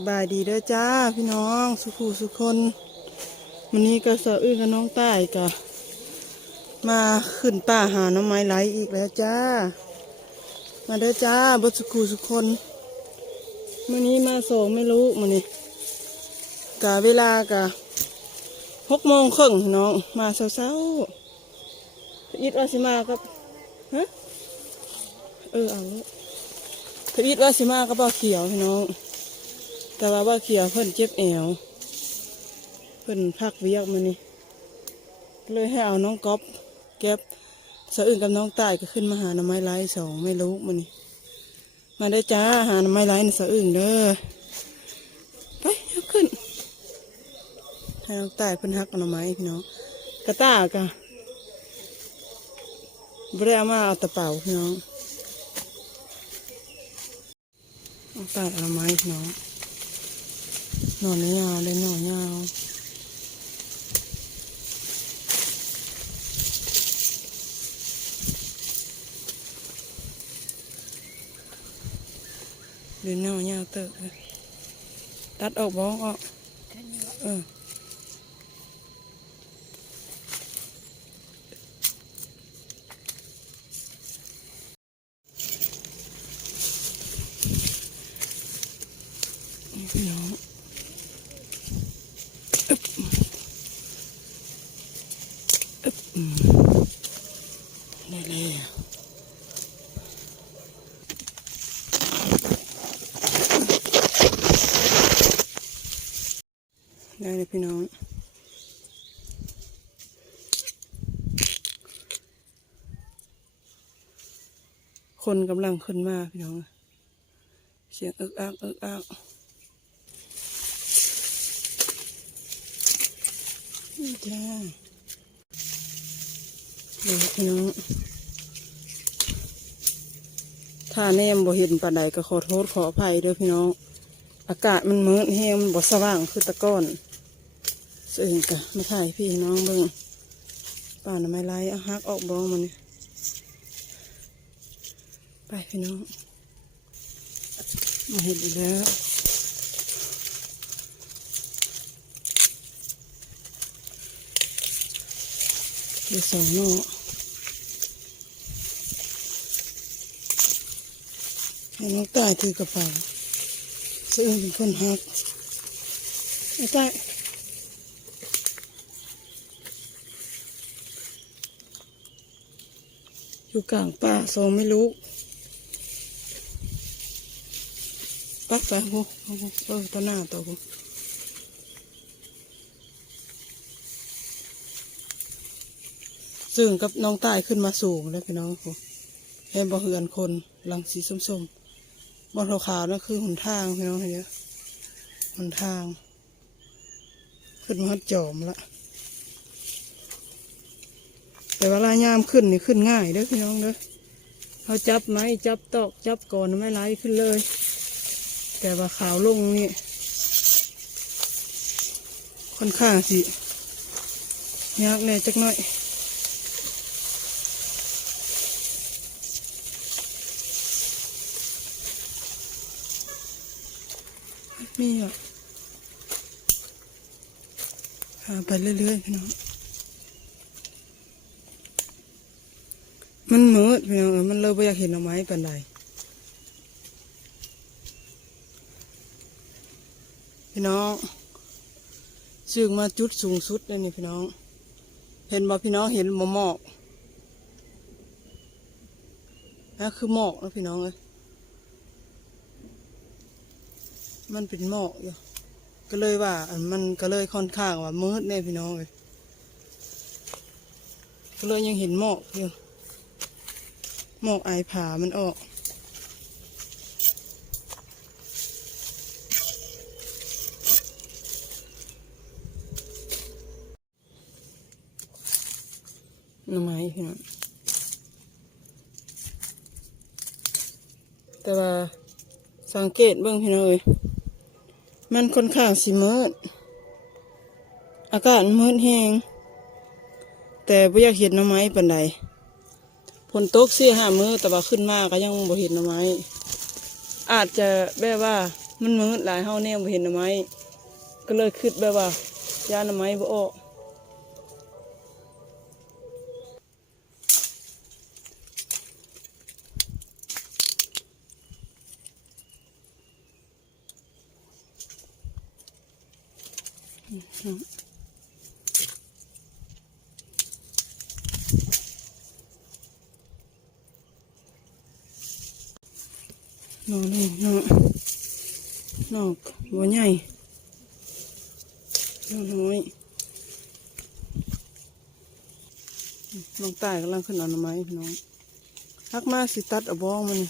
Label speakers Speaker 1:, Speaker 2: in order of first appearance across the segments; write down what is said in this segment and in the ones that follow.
Speaker 1: สบายดีเด้อจ้าพี่น้องสุขูสุคนวันนี้ก็สะอื้อกับน้องใต้กะมาขึ้นป่าหาน้ำไม้ไหลอีกแล้วจ้า มาเด้อจ้าบสุขูสุคนวันนี้มาส่งไม่รู้มันนี่กะเวลากะหกโมงครึ่งน้องมาเช้าๆอิดว่าสิมากับฮะเออเอาลูกพอิดว่าสิมากับบ่าเขียวพี่น้อง แต่ว่าว่าเขียวเพิ่นเจ็บแอวเพิ่นพักเวียกมานี่เลยให้เอาน้องก๊อฟแก็บสะอื่นกับน้องตายก็ขึ้นมาหาหน่อไม้ไร้สองไม่รู้มานี่มาได้จ้าหาหน่อไม้ไร้สะอื่นเด้อไปขึ้นให้น้องตายเพิ่นหักหน่อไม้พี่น้องกระตากะบ่ได้เอามาเอาตะเป่าพี่น้องน้องตายเอาหน่อไม้พี่น้อง หน่อยาวเลยหน่อยาวเดินหน่อยาวเตอะเลยตัดออกบ้องออกเออนี่พี่น้อง นี่เลยได้เลยพี่น้องคนกำลังขึ้นมาพี่น้อง เสียงอึกอักอึกอักจ้า ดี๋ยวพี่น้อง ถ้าแนมบ่เห็นปานใดก็ขอโทษขออภัยด้วยพี่น้อง อากาศมันมืดแห้งมันบ่สว่างคือตะก้อนซึ่งกะมาถ่ายพี่น้องเบิ่งป่าหน่อไม้ไล่ฮักออกบ้องมันไปพี่น้อง มาเห็นอีกแล้วเดี๋ยวสองโน่ ให้น้องตาถือกระเป๋าซึ่งเป็นคนฮักไอ้ตาอยู่กลางป่าสองไม่รู้ปักไปหูหูเออตัวหน้าตัวหูซึ่งกับน้องใตายขึ้นมาสูงแล้วพี่น้องหูเห็นบ่เหือนคนหลังสีส้มๆ บนขาวๆนั่นคือหนทางพี่น้องเห็นเยอะหนทาง ขึ้นมาจอมละแต่เวลายามขึ้นนี่ขึ้นง่ายเด้อพี่น้องเด้อเขาจับไม้จับตอกจับก่อนไม่ไหลขึ้นเลย แต่ว่าขาวลงนี่ค่อนข้างสิยากแน่จักหน่อย มีอะหาไปเรื่อยๆพี่น้องมันมืดพี่น้องเอ้ยมันเลยไม่อยากเห็นหน่อไม้ปานใดพี่น้องซึ่งมาจุดสูงสุดเลยนี่พี่น้อง เห็นบ่พี่น้องเห็นหมอกนั่นคือหมอกนะพี่น้องเอ้ย มันเป็นหมอกอยู่ ก็เลยว่า อันมันก็เลยค่อนข้างว่ามืดแน่พี่น้องเอ้ยก็เลยยังเห็นหมอกอยู่หมอกไอผามันออกหน่อไม้พี่น้องแต่ว่าสังเกตเบื้องพี่น้องเอ้ย มันค่อนข้างสิมืด อากาศมืดแห้ง แต่ไม่อยากเห็นหน่อไม้ปันใดฝนตกสี่ห้ามือแต่ว่าขึ้นมาก็ยังบ่เห็นหน่อไม้ อาจจะแบบว่ามันมืดหลายเฮาแน่บ่เห็นหน่อไม้ ก็เลยคิดแบบว่าย่านหน่อไม้บ่ออก นอนนี่เนาะนอกบ่ใหญ่นอนน้อยน้องตายกำลังขึ้นอนไม้พี่น้องฮักมาสิตัดเอาบ้องมัน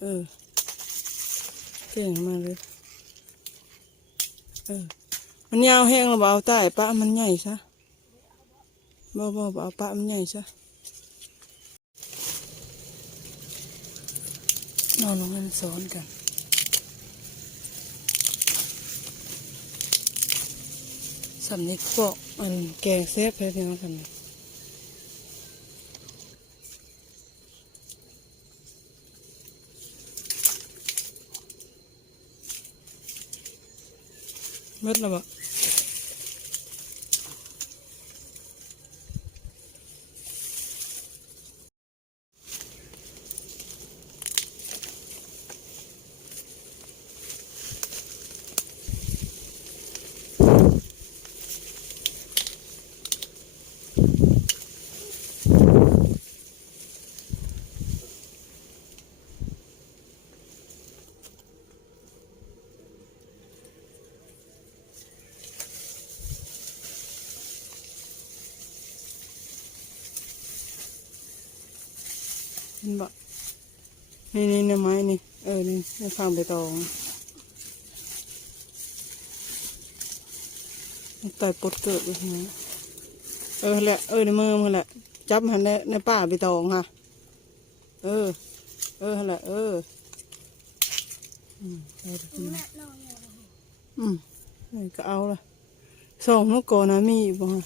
Speaker 1: เออเก่งมากเลย เออ มันยาวแห้งแล้วบ่เอาใต้ปะมันใหญ่ซะบ่บ่บ่เอาปะมันใหญ่ซะนอนลงกันซ้อนกันสำนึกพวกอันแกงเซฟไปพี่น้องกัน เม็ ห็นบ่นี่นี่หน่อไม้นี่ เออ นี่ในฟางใบตองไต่ปดเกิดเลยนะเออแหละ เออ ในมือมันแหละ จับมันในในป่าใบตองค่ะ เออ เออแหละ เออ อืมเอาเถอะพี่น้องอืมเออก็เอาละสองเมื่อก่อนนะมีบ่ฮะ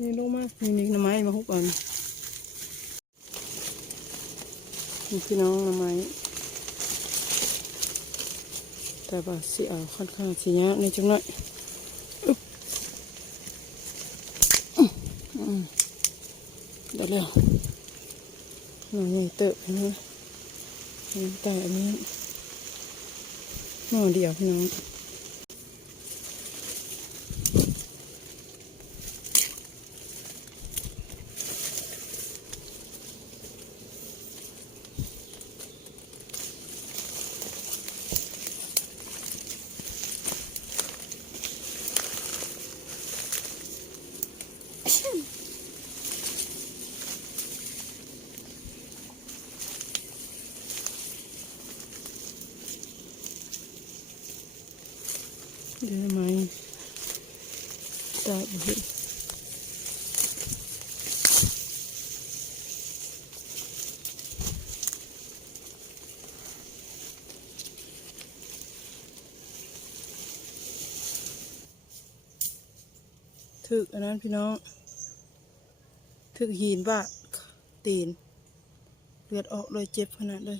Speaker 1: นี่ลงมานี่นี่น่อไม้มาหุบเอันนี่พี่น้องน่อไม้แต่ว่าสิเอาค่อนข้างสิยากในจังหน่อยเดี๋ยวเร็วหน่อยนี่เติบนะแต่อันนี้หน่อเดียวพี่น้อง เดี๋ยวไหมตาบุญ ถึกอันนั้นพี่น้อง ถึกหินบาดตีนเลือดออกเลยเจ็บขนาดเลย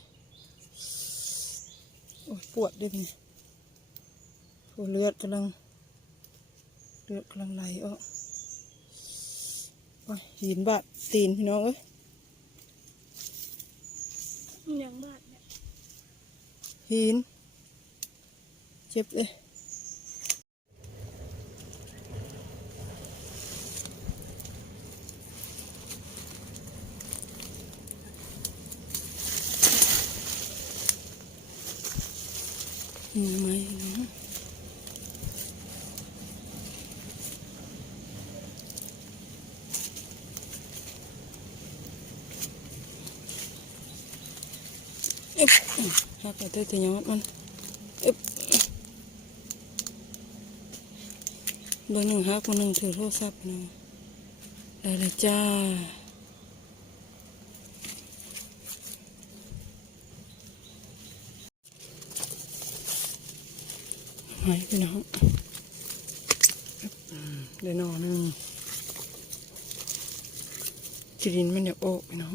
Speaker 1: โอ้ยปวดด้วยนี่โอ้เลือดกำลัง เลือดกำลังไหลออกโอ้ยหินบาดตีนพี่น้องเอ้ย
Speaker 2: ยังบาดเนี่ย
Speaker 1: หิน เจ็บเลย นี่ไหมเนาะเอ๊ะหักไปเตยแต่ยอดมันเอ๊ะเบอร์หนึ่งหักมาหนึ่งถือโทรศัพท์นะได้เลยจ้า หายไปน้องได้หนอหนึงจีดินมันอยากโอกพี่น้อง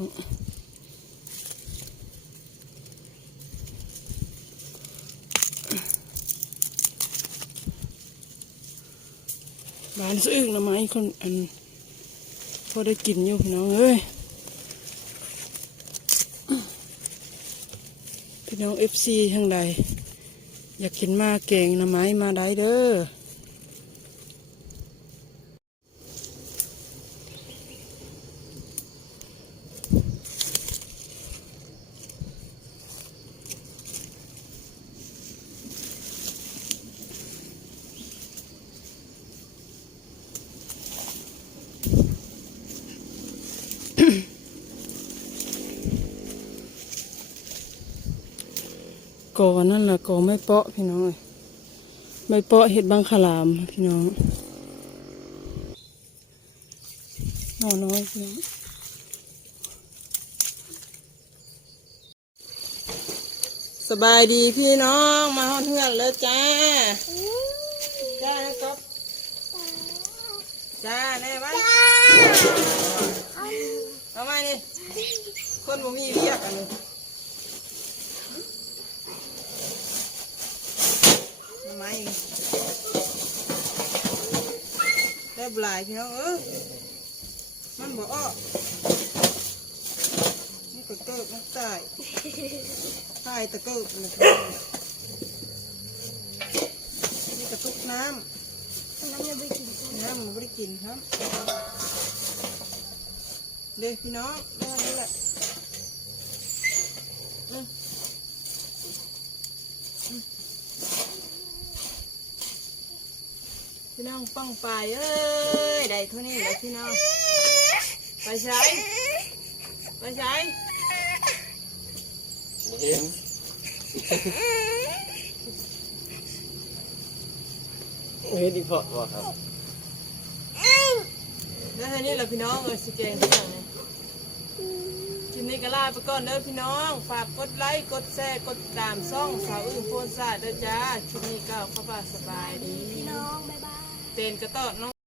Speaker 1: บานซื้อหน่อไม้คนอันพอได้กินอยู่พี่น้องเอ้ยพี่น้องเอฟซีทางใด อยากกินมาเก่งหน่อไม้มาได้เด้อ ก่อนั่นแหละก่อไม่เปาะพี่น้องเอ้ยไม่เปาะเห็ดบางขลามพี่น้องนอน้อยพี่น้องสบายดีพี่น้องมาฮอดเทือนแล้วจ้าจ้านะครับจ้าแน่ไหมเอามานี่คนบ่มีเรียกอันนี้ทำ ได้บลายพี่น้องเออมันบอกอ้อนี่ก็เกิบมันตายตายตะเกิบนะพี่น้องนี่กระตุกน้ำ
Speaker 2: น้ำยังไม่กิน
Speaker 1: น้ำมันไม่ได้กินครับเด็กพี่น้องได้นี่แหละอืมอืม พี่น้องป้องไปเอ้ยได้เท่านี้แหละพี่น้อง ไปใช้ไปใช้
Speaker 3: เห็นเห็นดีพอบ่ครับ
Speaker 1: ได้เท่านี้แหละพี่น้องเออสิเจงที่ไหนคลิปนี้ก็ลาไปก่อนเด้อพี่น้อง ฝากกดไลค์กดแชร์กดติดตามซ่องสาวอื่นโพนซาเด้อจ้าคลิปนี้ก็เข้ามาสบายดี
Speaker 2: พี่น้องบ๊ายบาย
Speaker 1: เตนก็ต่อดน้อง